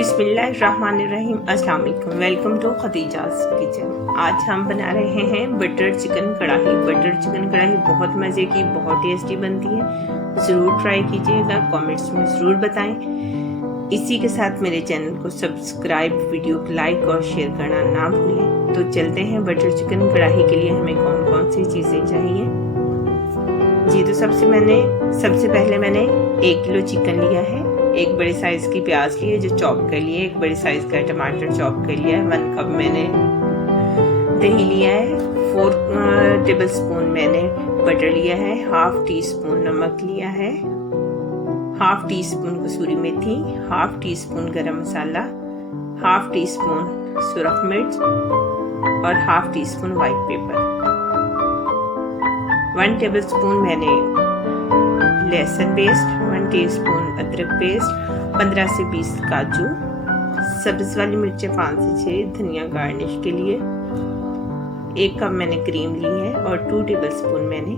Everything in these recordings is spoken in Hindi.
बिस्मिल्लाहिर्रहमानिर्रहीम। अस्सलाम वालेकुम। Welcome to Khadija's kitchen. आज हम बना रहे हैं butter chicken kadhai. Butter chicken kadhai बहुत मज़े की, बहुत टेस्टी बनती है। ज़रूर ट्राई कीजिएगा, कमेंट्स में ज़रूर बताएं। इसी के साथ मेरे चैनल को सब्सक्राइब, वीडियो को लाइक और शेयर करना ना भूलें। तो चलते हैं बटर चिकन कढ़ाई के लिए हमें कौन कौन सी चीज़ें चाहिए जी। तो सबसे पहले मैंने 1 किलो चिकन लिया है, एक बड़े साइज की प्याज ली है जो चॉप कर लिए, एक बड़े साइज का टमाटर चॉप कर लिया है, 1 कप मैंने दही लिया है, 4 टेबलस्पून मैंने बटर लिया है, हाफ टी स्पून नमक लिया है, हाफ टी स्पून कसूरी मेथी, हाफ टी स्पून गरम मसाला, हाफ टी स्पून सुरख मिर्च और half tea spoon white paper. 1 tablespoon मैंने लहसुन पेस्ट, 1 टीस्पून अदरक पेस्ट, 15 से 20 काजू, सब्ज वाली मिर्चें 5 से 6, धनिया गार्निश के लिए, 1 कप मैंने क्रीम ली है और 2 टेबलस्पून मैंने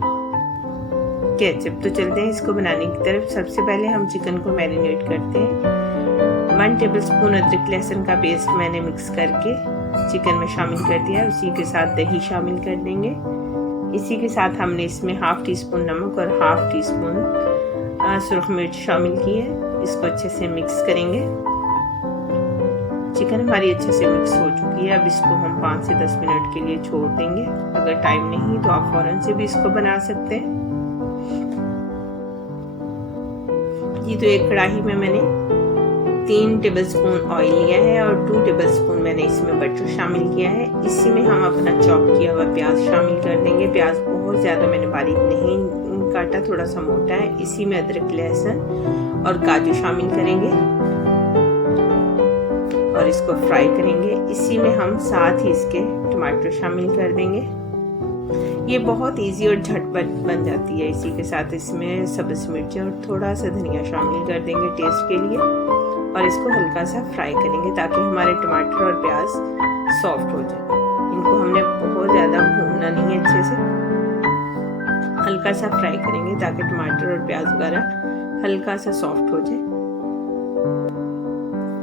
केचप। तो चलते हैं इसको बनाने की तरफ। सबसे पहले हम चिकन को मैरिनेट करते हैं। 1 टेबलस्पून अदरक लहसुन का पेस्ट मैंने मिक्स करके चिकन में शामिल कर दिया। उसी के साथ दही शामिल कर देंगे। इसी के साथ हमने इसमें हाफ टी स्पून नमक और हाफ टी स्पून सुरख मिर्च शामिल की है। इसको अच्छे से मिक्स करेंगे। चिकन हमारी अच्छे से मिक्स हो चुकी है। अब इसको हम 5 से 10 मिनट के लिए छोड़ देंगे। अगर टाइम नहीं तो आप फौरन से भी इसको बना सकते हैं जी। तो एक कढ़ाई में मैंने 3 टेबलस्पून ऑयल लिया है और 2 टेबलस्पून मैंने इसमें बटर शामिल किया है। इसी में हम अपना चॉप किया हुआ प्याज शामिल कर देंगे। प्याज बहुत ज़्यादा मैंने बारीक नहीं काटा, थोड़ा सा मोटा है। इसी में अदरक लहसुन और काजू शामिल करेंगे और इसको फ्राई करेंगे। इसी में हम साथ ही इसके टमाटर शामिल कर देंगे। ये बहुत इजी और झटपट बन जाती है। इसी के साथ इसमें सब्ज मिर्च और थोड़ा सा धनिया शामिल कर देंगे टेस्ट के लिए और इसको हल्का सा फ्राई करेंगे ताकि हमारे टमाटर और प्याज सॉफ्ट हो जाए। इनको हमने बहुत ज़्यादा भूनना नहीं है, अच्छे से हल्का सा फ्राई करेंगे ताकि टमाटर और प्याज वगैरह हल्का सा सॉफ्ट हो जाए।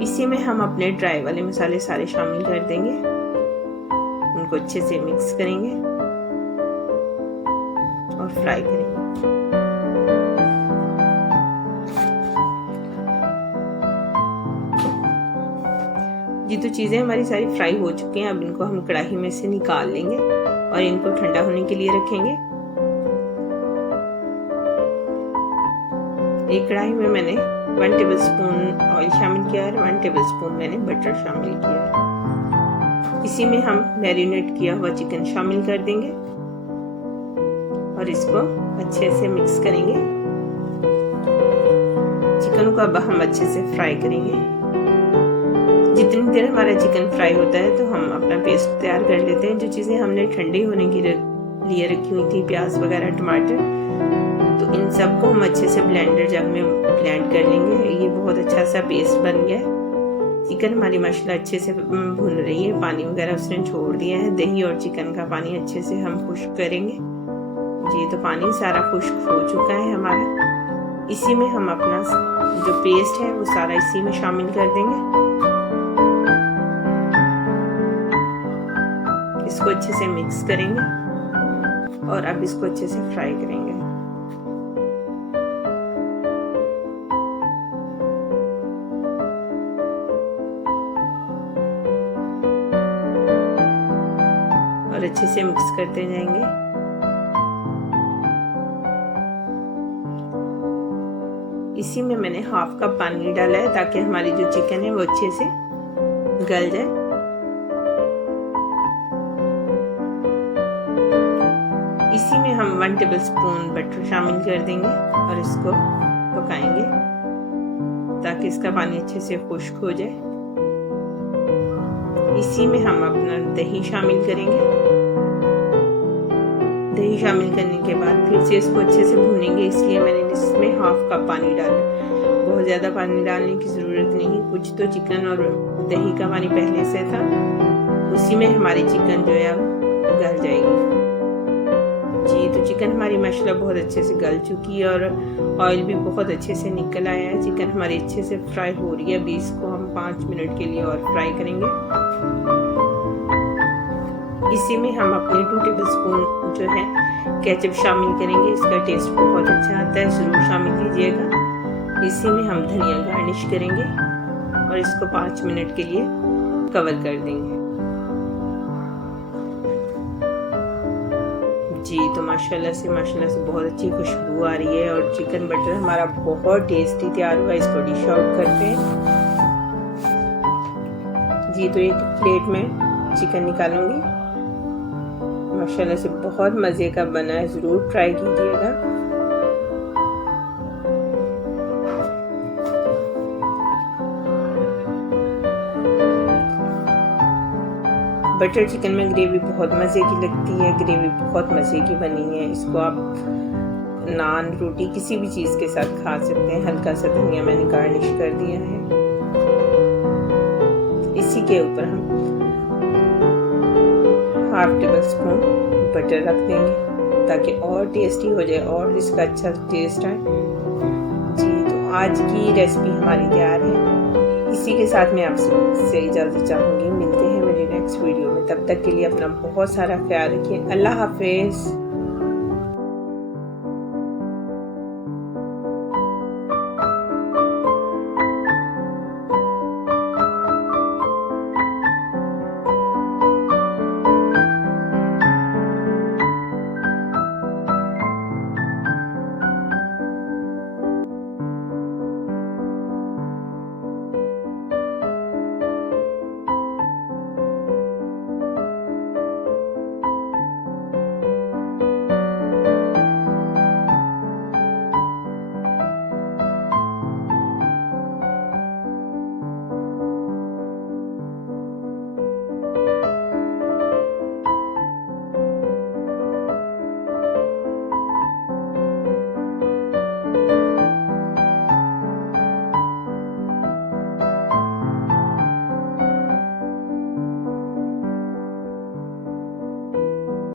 इसी में हम अपने ड्राई वाले मसाले सारे शामिल कर देंगे। उनको अच्छे से मिक्स करेंगे और फ्राई करेंगे। जी तो चीज़ें हमारी सारी फ्राई हो चुकी हैं। अब इनको हम कढ़ाई में से निकाल लेंगे और इनको ठंडा होने के लिए रखेंगे। एक कढ़ाई में मैंने 1 टेबलस्पून ऑयल शामिल किया है, 1 टेबलस्पून मैंने बटर शामिल किया है। इसी में हम मैरिनेट किया हुआ चिकन शामिल कर देंगे और इसको अच्छे से मिक्स करेंगे। चिकन को अब हम अच्छे से फ्राई करेंगे। जितनी देर हमारा चिकन फ्राई होता है तो हम अपना पेस्ट तैयार कर लेते हैं। जो चीज़ें हमने ठंडी होने के लिए रखी हुई थी, प्याज वगैरह, टमाटर, तो इन सबको हम अच्छे से ब्लेंडर जग में ब्लेंड कर लेंगे। ये बहुत अच्छा सा पेस्ट बन गया है। चिकन हमारी माशाल्लाह अच्छे से भुन रही है, पानी वगैरह उसने छोड़ दिया है। दही और चिकन का पानी अच्छे से हम खुश्क करेंगे जी। तो पानी सारा खुश्क हो चुका है हमारा। इसी में हम अपना जो पेस्ट है वो सारा इसी में शामिल कर देंगे। इसको अच्छे से मिक्स करेंगे और अब इसको अच्छे से फ्राई करेंगे। और अच्छे से मिक्स करते जाएंगे। इसी में मैंने हाफ कप पानी डाला है ताकि हमारी जो चिकन है वो अच्छे से गल जाए। इसी में हम 1 टेबलस्पून बटर शामिल कर देंगे और इसको पकाएंगे ताकि इसका पानी अच्छे से खुश्क हो जाए। इसी में हम अपना दही शामिल करेंगे। दही शामिल करने के बाद फिर से इसको अच्छे से भूनेंगे। इसलिए मैंने इसमें हाफ कप पानी डाला। बहुत ज़्यादा पानी डालने की ज़रूरत नहीं। कुछ तो चिकन और दही का पानी पहले से था, उसी में हमारी चिकन जो है अब गल जाएगी जी। तो चिकन चिकन हमारी माशाल्लाह बहुत अच्छे से गल चुकी है और ऑयल भी बहुत अच्छे से निकल आया है। चिकन हमारी अच्छे से फ्राई हो रही है। अभी इसको हम 5 मिनट के लिए और फ्राई करेंगे। इसी में हम अपने 2 टेबलस्पून जो है केचप शामिल करेंगे। इसका टेस्ट बहुत अच्छा आता है, ज़रूर शामिल कीजिएगा। इसी में हम धनिया गार्निश करेंगे और इसको 5 मिनट के लिए कवर कर देंगे। जी तो माशाल्लाह से बहुत अच्छी खुशबू आ रही है और चिकन बटर हमारा बहुत टेस्टी तैयार हुआ। इसको डिश आउट करते हैं। जी तो एक प्लेट में चिकन निकालूंगी। माशाल्लाह से बहुत मज़े का बना है, ज़रूर ट्राई कीजिएगा। बटर चिकन में ग्रेवी बहुत मज़े की लगती है, ग्रेवी बहुत मज़े की बनी है। इसको आप नान, रोटी, किसी भी चीज़ के साथ खा सकते हैं। हल्का सा धनिया मैंने गार्निश कर दिया है। इसी के ऊपर हम 1/2 टेबलस्पून बटर रख देंगे ताकि और टेस्टी हो जाए और इसका अच्छा टेस्ट आए। जी तो आज की रेसिपी हमारी तैयार है। इसी के साथ मैं आपसे इजाज़त चाहूँगी। मिलते हैं मेरे नेक्स्ट वीडियो में। तब तक के लिए अपना बहुत सारा ख्याल रखिए। अल्लाह हाफिज़।